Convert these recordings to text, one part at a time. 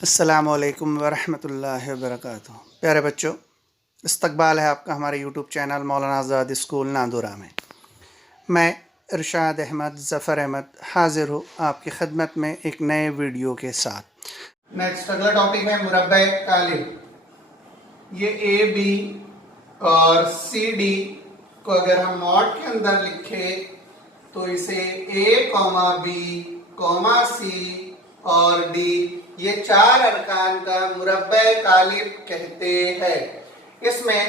अस्सलामुअलैकुम वरहमतुल्लाहि वबरकातुहू। प्यारे बच्चों, इस्तकबाल है आपका हमारे यूट्यूब चैनल मौलाना आज़ाद स्कूल नादुरा में। मैं इरशाद अहमद ज़फ़र अहमद हाज़िर हूँ आपकी खिदमत में एक नए वीडियो के साथ। नेक्स्ट अगला टॉपिक है मुरब्बे कालिब। ये ए बी और सी डी को अगर हम मॉड के अंदर लिखे तो इसे ए कॉमा बी कॉमा सी और डी ये चार अरकान का मुरब्बे कालिब कहते हैं। इसमें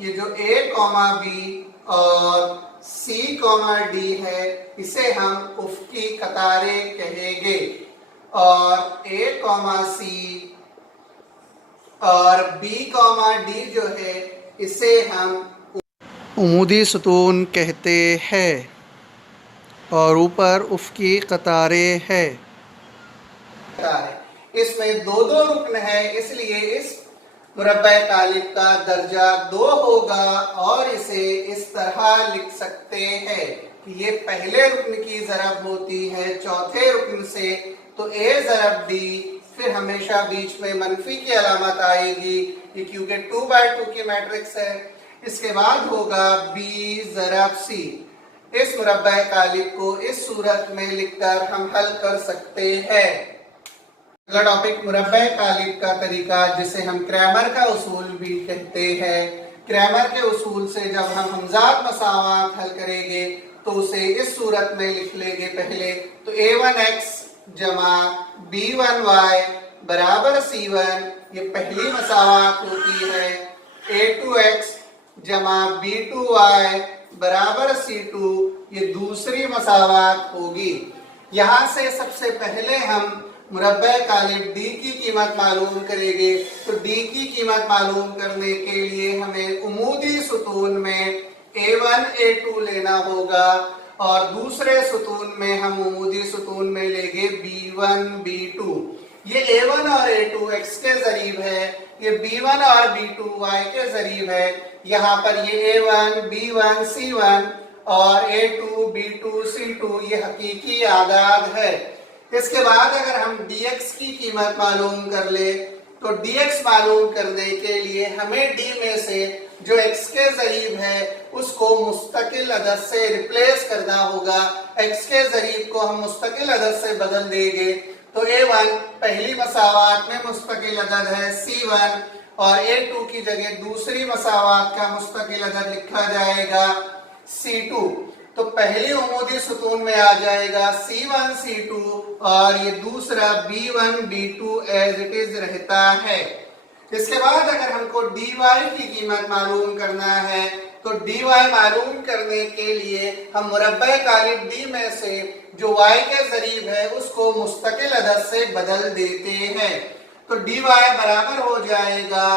ये जो ए कॉमा बी और सी कॉमा डी है इसे हम उफ़क़ी कतारें कहेंगे और ए कॉमा सी और बी कॉमा डी जो है इसे हम उमूदी सुतून कहते हैं और ऊपर उफ़क़ी कतारें है। इसमें दो दो रुकन है, इसलिए इस मुरब्बे कालिब का दर्जा 2 होगा और इसे इस तरह लिख सकते हैं कि ये पहले रुकन की ज़रब होती है चौथे रुकन से, तो ए ज़रब डी, फिर हमेशा बीच में मनफी की अलामत आएगी ये क्योंकि 2/2 की मैट्रिक्स है। इसके बाद होगा बी ज़रब सी। इस मुरब्बे कालिब को इस सूरत में लिखकर हम हल कर सकते हैं। अगला टॉपिक मुरब्बे कालिब का तरीका, जिसे हम क्रैमर का उसूल भी कहते हैं। क्रैमर के उसूल से जब हम हमजात मसावात हल करेंगे तो उसे इस सूरत में लिख लेंगे। पहले तो a1x जमा b1y बराबर c1, ये पहली मसावात होती है। a2x जमा b2y बराबर c2, ये दूसरी मसावात होगी। यहाँ से सबसे पहले हम मुरब्बे कालिब डी की कीमत मालूम करेंगे। तो डी की कीमत मालूम करने के लिए हमें उमूदी सुतून में a1 a2 लेना होगा और दूसरे सुतून में हम उमूदी सुतून में लेंगे b1 b2। ये a1 और a2 x के ज़रीब है, ये b1 और b2 y के ज़रीब है। यहाँ पर ये a1 b1 c1 और a2 b2 c2 ये हकीकी आदाद है। इसके बाद अगर हम dx की कीमत मालूम कर ले तो dx मालूम करने के लिए हमें d में से जो x के ज़रीब है उसको मुस्तकिल अदद से रिप्लेस करना होगा। x के ज़रीब को हम मुस्तकिल अदद से बदल देंगे तो a1 पहली मसावात में मुस्तकिल अदद है c1 और a2 की जगह दूसरी मसावात का मुस्तकिल अदद लिखा जाएगा c2। तो पहली उमूदी सुतून में आ जाएगा c1 c2 और ये दूसरा b1 b2 as it is रहता है। इसके बाद अगर हमको dy की कीमत मालूम करना है तो dy मालूम करने के लिए हम मुरब्बे कालिब d में से जो y के ज़रीब है उसको मुस्तकिल अदद से बदल देते हैं। तो dy बराबर हो जाएगा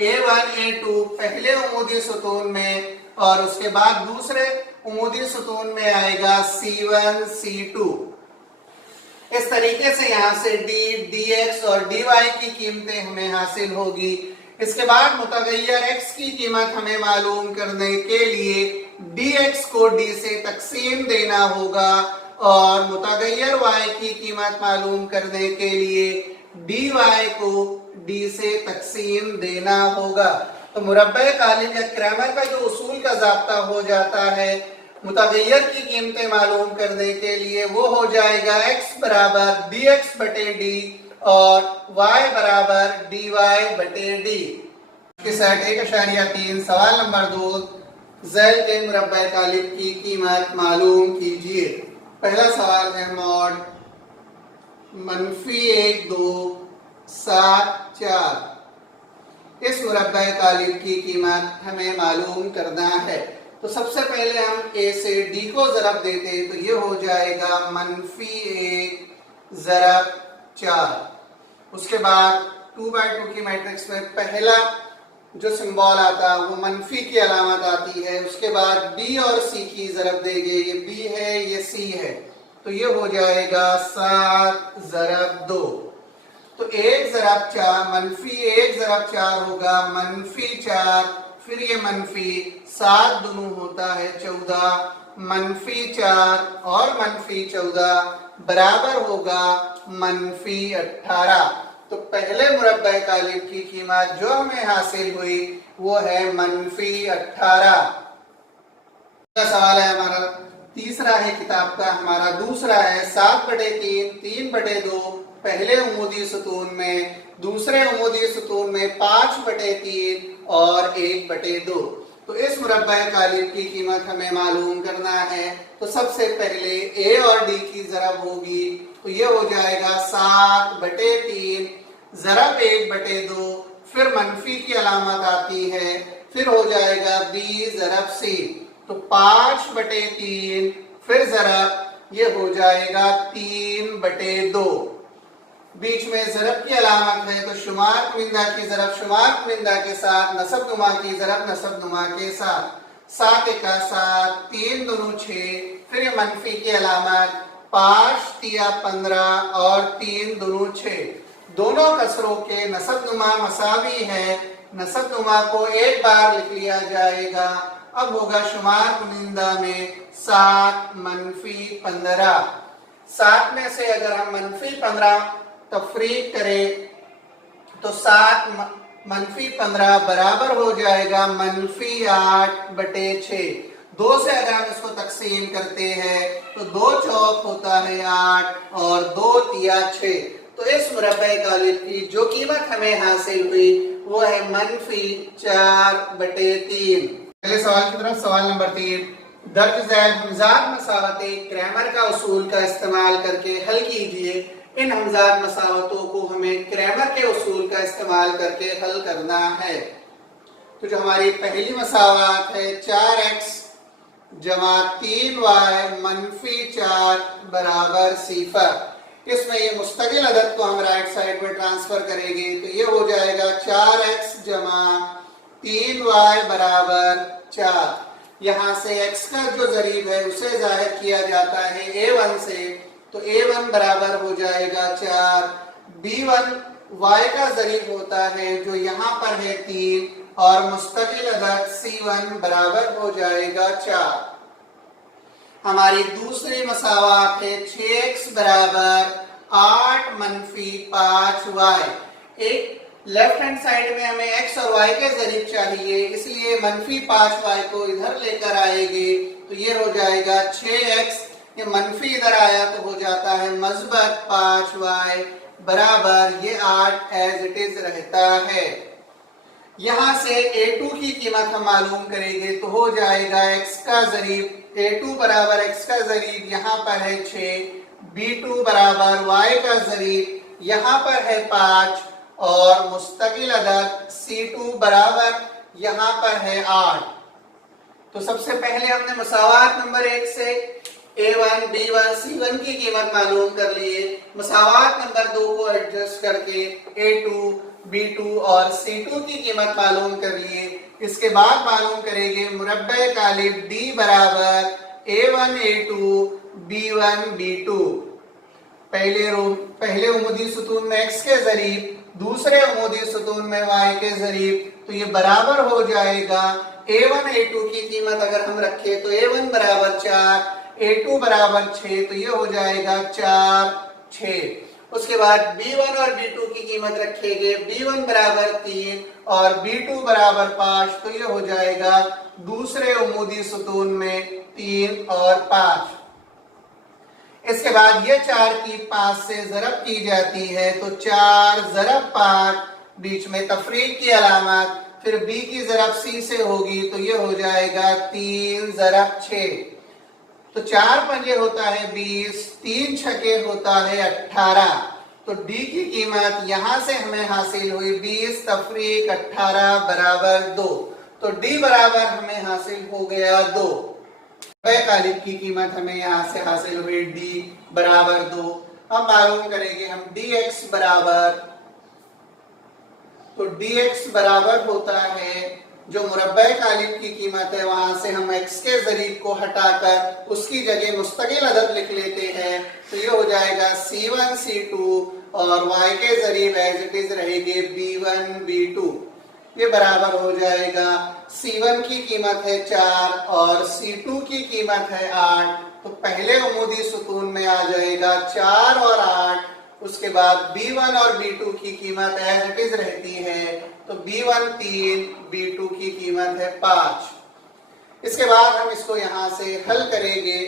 a1 a2 पहले उमूदी सुतून में और उसके बाद दूसरे उमूदी सुतून में आएगा c1 c2। इस तरीके से यहाँ से d dx और dy की कीमतें हमें हासिल होगी। इसके बाद मुतगय्यर x की कीमत हमें मालूम करने के लिए dx को d से तकसीम देना होगा और मुतगय्यर y की कीमत मालूम करने के लिए dy को d से तकसीम देना होगा। तो मुरब्बे कालिब या क्रैमर का जो उसूल का ज़ाब्ता हो जाता है मुतगय्यर की कीमतें मालूम करने के लिए वो हो जाएगा x बराबर dx बटे d और y बराबर dy बटे d। इसके सेट 1.3 सवाल नंबर 2 ज़ैल के मुरब्बे कालिब की कीमत मालूम कीजिए। पहला सवाल है मॉड -1 2 7 4। इस मुरब्बे कालिब की कीमत हमें मालूम करना है। तो सबसे पहले हम a से d को ज़रब देते तो ये हो जाएगा -1 ज़रब 4। उसके बाद 2/2 की मैट्रिक्स में पहला जो सिंबल आता है वो मनफी की अलामत आती है। उसके बाद b और c की ज़रब देंगे, ये b है ये c है, तो ये हो जाएगा 7 ज़रब 2। तो 1 ज़रब 4 -1 ज़रब 4 होगा -4, फिर ये -7 दोनों होता है 14, -4 और -14 बराबर होगा -18। तो पहले मुरब्बे कालिब की कीमत जो हमें हासिल हुई वो है -18। सवाल है हमारा तीसरा है किताब का, हमारा दूसरा है 7/3, 3/2 पहले उमूदी सुतून में, दूसरे उमूदी सुतून में 5/3 और 1/2। तो इस मुरब्बा कालिब की कीमत हमें मालूम करना है। तो सबसे पहले ए और डी की ज़रब होगी, तो ये हो जाएगा 7/3 ज़रब 1/2, फिर मनफी की अलामत आती है, फिर हो जाएगा बी ज़रब सी, तो 5/3 फिर ज़रब ये हो जाएगा 3/2। बीच में ज़रब की अलामत है, तो शुमार कुमिंदा की ज़रब शुमार कुमिंदा के साथ, नसब नुमा की ज़रब नसब नुमा के साथ। 7 एका 7, 3 दूनी 6, फिर ये मनफी की अलामत 5 तिया 15 और 3 दूनी 6। दोनों कसरों के नसब नुमा मसावी है, नसब नुमा को एक बार लिख लिया जाएगा। अब होगा शुमार कुनिंदा में 7 - 15। 7 में से अगर हम -15 तफरीक करें तो 7 - 15 बराबर हो जाएगा -8/6। 2 से अगर हम इसको तकसीम करते हैं तो 2 चौक होता है 8 और 2 तिया 6। तो इस मुरब्बे कालिब की जो कीमत हमें हासिल हुई वो है -4/3। पहले सवाल की तरफ, सवाल नंबर 3, दर्ज झैल हमजाद मसावतें क्रैमर का उसूल का इस्तेमाल करके हल कीजिए। इन हमजाद मसावतों को हमें क्रैमर के उसूल का इस्तेमाल करके हल करना है। तो जो हमारी पहली मसावत है 4x जमा 3y - 4 बराबर 0। इसमें ये मुस्तकिल अदद को हम राइट साइड में ट्रांसफर करेंगे, तो ये हो जाएगा 4x जमा 3y बराबर 4। यहाँ से x का जो ज़रीब है उसे जाहिर किया जाता है a1 से, तो a1 बराबर हो जाएगा 4। b1 y का ज़रीब होता है जो यहाँ पर है 3 और मुस्तकिल अदद c1 बराबर हो जाएगा 4। हमारी दूसरी मसावत है 6x बराबर 8 - 5y। एक लेफ्ट हैंड साइड में हमें x और y के ज़रीब चाहिए, इसलिए -5y को इधर लेकर आएंगे, तो ये हो जाएगा 6x, ये मनफी इधर आया तो हो जाता है मस्बत 5y बराबर ये 8 एज इट इज रहता है। यहां से a2 की कीमत हम मालूम करेंगे, तो हो जाएगा x का ज़रीब, a2 बराबर x का ज़रीब यहाँ पर है 6, b2 बराबर y का ज़रीब यहाँ पर है 5 और मुस्तकिल अदद c2 बराबर यहाँ पर है 8। तो सबसे पहले हमने मसावत नंबर 1 से a1, b1, c1 की कीमत मालूम कर लिए। मसावत नंबर 2 को एडजस्ट करके a2, b2 और c2 की कीमत मालूम कर लिए। इसके बाद मालूम करेंगे मुरब्बे कालिब d बराबर a1 a2 b1 b2। पहले उमूदी सुतून में x के ज़रीब, दूसरे उमूदी सुतून में y के ज़रीब, तो ये बराबर हो जाएगा a1 a2 की कीमत अगर हम रखें तो a1 बराबर 4, a2 बराबर 6, तो ये हो जाएगा 4 6। उसके बाद b1 और b2 की कीमत रखेंगे, b1 बराबर 3 और b2 बराबर 5, तो ये हो जाएगा दूसरे उमूदी सुतून में 3 और 5। इसके बाद ये 4 की 5 से ज़रब की जाती है, तो 4 ज़रब 5, बीच में तफरीक की अलामत, फिर b की ज़रब c से होगी, तो ये हो जाएगा 3 ज़रब 6। तो 4 पंजे होता है 20, 3 छके होता है 18। तो d की कीमत यहां से हमें हासिल हुई 20 तफरीक 18 बराबर 2। तो d बराबर हमें हासिल हो गया 2। कालिब की कीमत हमें यहाँ से हासिल हुई d बराबर 2। अब मालूम करेंगे हम dx बराबर, तो dx बराबर होता है जो मुरब्बे कालिब की कीमत है वहां से हम x के ज़रीब को हटाकर उसकी जगह मुस्तकिल अदद लिख लेते हैं, तो ये हो जाएगा c1 c2 और y के ज़रीब एज इट इज रहेंगे b1 b2। ये बराबर हो जाएगा c1 की कीमत है 4 और c2 की कीमत है 8। तो पहले उमूदी सुतून में आ जाएगा 4 और 8, उसके बाद B1 और B2 की कीमत एज इट इज रहती है, तो B1 3, B2 की कीमत है 5। इसके बाद हम इसको यहां से हल करेंगे,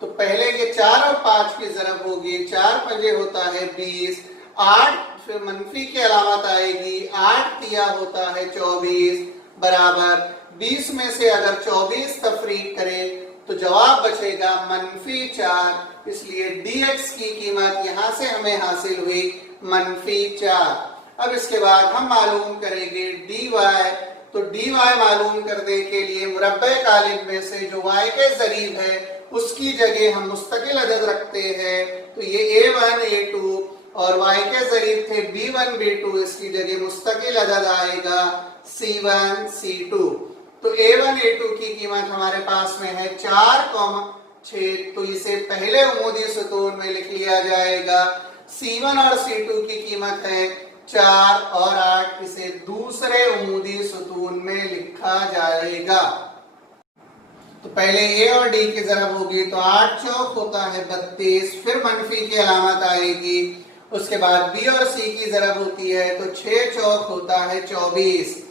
तो पहले ये 4 और 5 की ज़रब होगी, 4 पंजे होता है 20, 8 फिर मनफी की अलामत आएगी, 8 तिया होता है 24 बराबर 20 में से अगर 24 तफरीक करें तो जवाब बचेगा -4। इसलिए dx की कीमत यहां से हमें हासिल हुई -4। अब इसके बाद हम मालूम करेंगे dy, तो dy मालूम करने के लिए मुरब्बे कालिब में से जो y के ज़रीब है उसकी जगह हम मुस्तकिल अदद रखते हैं, तो ये a1 a2 और y के ज़रीब थे b1 b2, इसकी जगह मुस्तकिल अदद आएगा c1 c2। तो a1 a2 की कीमत हमारे पास में है 4,6, तो इसे पहले उमूदी सुतून में लिख लिया जाएगा। c1 और c2 की कीमत है 4 और 8, इसे दूसरे उमूदी सुतून में लिखा जाएगा। तो पहले a और d की ज़रब होगी, तो 8 चौक होता है 32, फिर मनफी की अलामत आएगी। उसके बाद b और c की ज़रब होती है, तो 6 चौक होता है 24।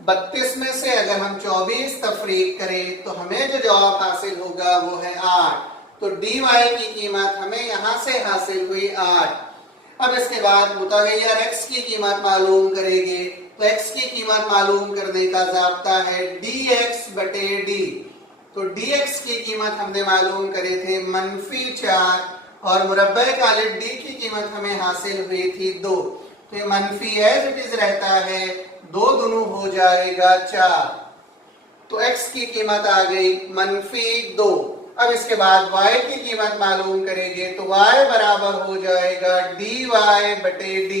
32 में से अगर हम 24 तफरीक करें तो हमें जो जवाब हासिल होगा वो है 8। तो dy की कीमत हमें यहां से हासिल हुई 8। अब इसके बाद मुतगय्यर x की कीमत मालूम करेंगे, तो x की कीमत मालूम करने का ज़ाब्ता है dx बटे d। तो dx की कीमत हमने मालूम करे थे -4 और मुरब्बे कालिब d की कीमत हमें हासिल हुई थी 2, तो ये मनफी एज इट इज रहता है, 2 दूनों हो जाएगा 4, तो x की कीमत आ गई -2। अब इसके बाद y की कीमत मालूम करेंगे, तो y बराबर हो जाएगा dy बटे d।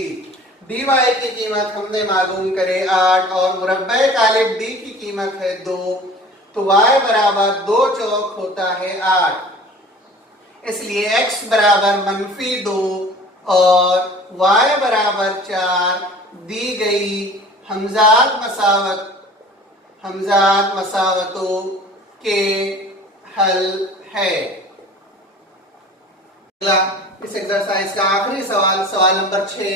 dy की कीमत हमने मालूम करे 8 और मुरब्बे कालिब d की कीमत है 2, तो y बराबर 2 चौक होता है 8। इसलिए x बराबर -2 और y बराबर 4 दी गई हमजात मसावतों के हल है। इस एक्सरसाइज का आखिरी सवाल, सवाल नंबर 6,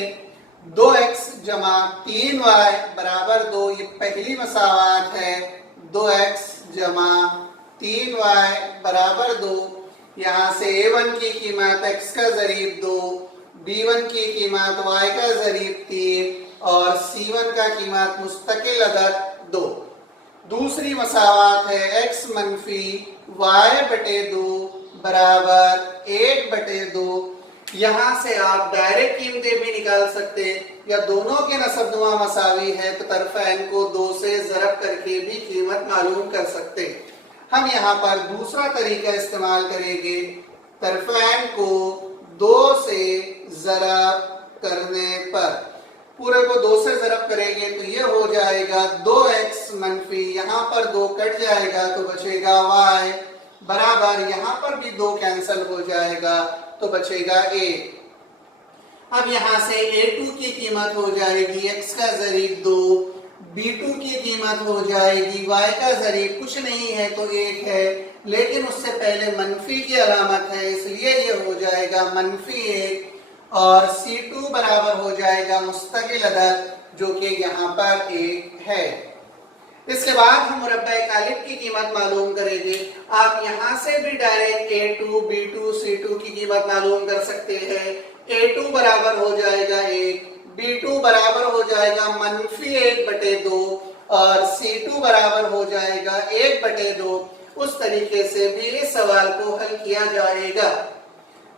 2x जमा 3y बराबर 2, ये पहली मसावत है। 2x जमा 3y बराबर 2, यहाँ से a1 की कीमत x का ज़रीब 2, b1 की कीमत y का ज़रीब 3 और c1 का कीमत मुस्तकिल अदद 2। दूसरी मसावत है x मनफी y बटे 2 बराबर 1 बटे 2। यहाँ से आप डायरेक्ट कीमतें भी निकाल सकते हैं, या दोनों के नसबनुमा मसावी है तो तरफ़ैन को 2 से ज़रब करके भी कीमत मालूम कर सकते हैं। हम यहाँ पर दूसरा तरीका इस्तेमाल करेंगे, तरफ़ैन को 2 से ज़रब करने पर, पूरे को 2 से ज़रब करेंगे तो ये हो जाएगा 2x मनफी, यहाँ पर 2 कट जाएगा तो बचेगा y बराबर, यहाँ पर भी 2 कैंसिल हो जाएगा तो बचेगा a। अब यहाँ से a2 की कीमत हो जाएगी x का ज़रीब 2, b2 की कीमत हो जाएगी y का ज़रीब कुछ नहीं है तो 1 है, लेकिन उससे पहले मनफी की अलामत है इसलिए ये हो जाएगा -1 और c2 बराबर हो जाएगा मुस्तकिल अदद जो कि यहाँ पर 1 है। इसके बाद हम मुरब्बे कालिब की कीमत मालूम करेंगे। आप यहाँ से भी डायरेक्ट a2, b2, c2 की कीमत मालूम कर सकते हैं। a2 बराबर हो जाएगा 1, b2 बराबर हो जाएगा -1 बटे 2 और c2 बराबर हो जाएगा 1 बटे 2। उस तरीके से भी इस सवाल को हल किया जाएगा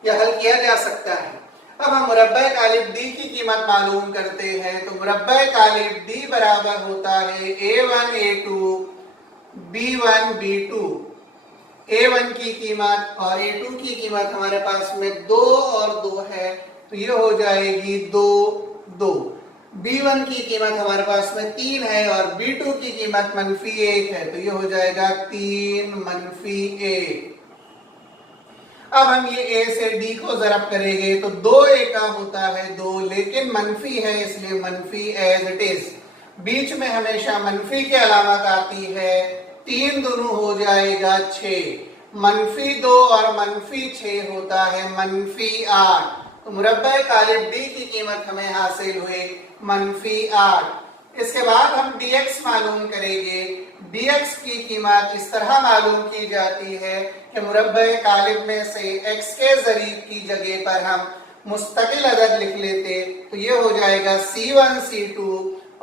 या हल किया जा सकता है। अब हम मुरब्बे कालिब d की कीमत मालूम करते हैं, तो मुरब्बे कालिब d बराबर होता है a1 a2 b1 b2। a1 की कीमत और a2 की कीमत हमारे पास में 2 और 2 है तो ये हो जाएगी 2 2। b1 की कीमत हमारे पास में 3 है और b2 की कीमत -1 है तो ये हो जाएगा 3 -1। अब हम ये a से d को ज़रब करेंगे तो 2 a का होता है 2, लेकिन मनफी है इसलिए मनफी एज इट इज। बीच में हमेशा मनफी की अलामत आती है, 3 दोनों हो जाएगा 6, -2 और -6 होता है -8। तो मुरब्बा कालिब डी की कीमत हमें हासिल हुई -8। इसके बाद हम dx मालूम करेंगे। dx की कीमत इस तरह मालूम की जाती है कि मुरब्बा कालिब में से x के ज़रीब की जगह पर हम मुस्तकिल अदद लिख लेते तो ये हो जाएगा C1 C2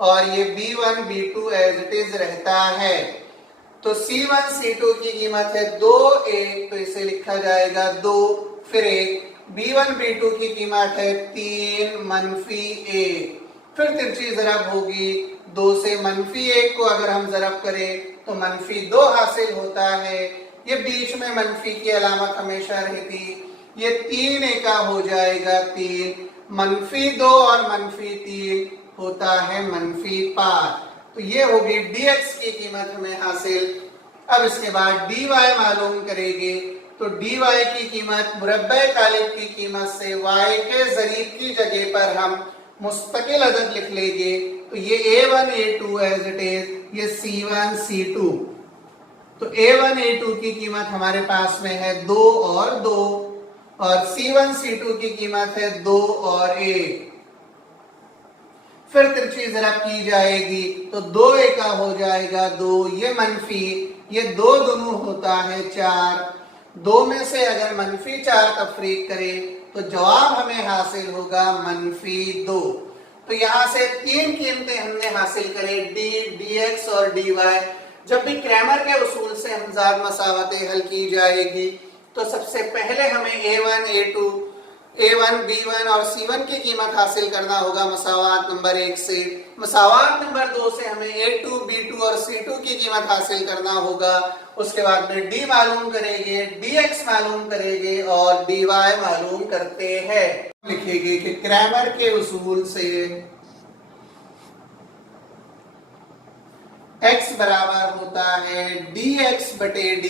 और ये B1 B2 as it is रहता है। तो C1 C2 की कीमत है 2 1, तो इसे लिखा जाएगा 2 फिर 1। B1 B2 की कीमत है 3 -1। फिर तिरछी ज़रब होगी 2 से -1 को अगर हम ज़रब करें तो -2 हासिल होता है। ये बीच में मनफी की अलामत हमेशा रहती। ये 3 एका हो जाएगा 3, -2 और -3 होता है -5। तो ये होगी dx की कीमत हमें हासिल। अब इसके बाद dy मालूम करेंगे। तो dy की कीमत मुरब्बा कालिब की कीमत से y के ज़रीब की जगह पर हम मुस्तकिल अदद लिख लेंगे तो ये a1 a2 as it is, ये c1 c2। तो a1 a2 की कीमत हमारे पास में है 2 और 2 और c1 c2 की कीमत है 2 और 1। फिर तिरछी ज़रब की जाएगी तो 2 एका हो जाएगा 2, ये मनफी, ये 2 दोनों होता है 4। 2 में से अगर -4 तफरीक करें तो जवाब हमें हासिल होगा -2। तो यहाँ से 3 कीमतें हमने हासिल करें d, dx और dy। जब भी क्रैमर के उसूल से हमजाद मसावतें हल की जाएगी तो सबसे पहले हमें a1 a2 a1 b1 और c1 की कीमत हासिल करना होगा मसावात नंबर 1 से। मसावात नंबर 2 से हमें a2 b2 और c2 की कीमत हासिल करना होगा। उसके बाद में d मालूम करेंगे, dx मालूम करेंगे और dy मालूम करते हैं। लिखेंगे कि क्रैमर के उसूल से x बराबर होता है dx बटे d।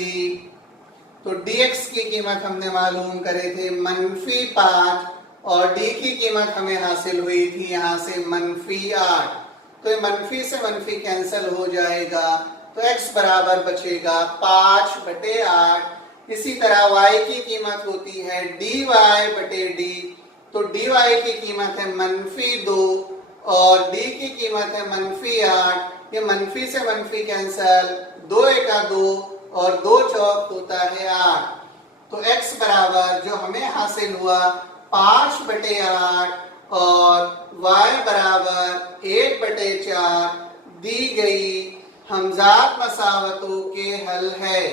तो dx की कीमत हमने मालूम करे थे -5 और d की कीमत हमें हासिल हुई थी यहाँ से -8। तो ये मनफी से मनफी कैंसिल हो जाएगा तो x बराबर बचेगा 5 बटे 8। इसी तरह y की कीमत होती है dy बटे d। तो dy की कीमत है -2 और d की कीमत है -8। ये मनफी से मनफी कैंसिल, 2 एका 2 और 2 चौक होता है 8। तो x बराबर जो हमें हासिल हुआ 5 बटे 8 और y बराबर 1 बटे 4 दी गई हमजाद मसावतों के हल है।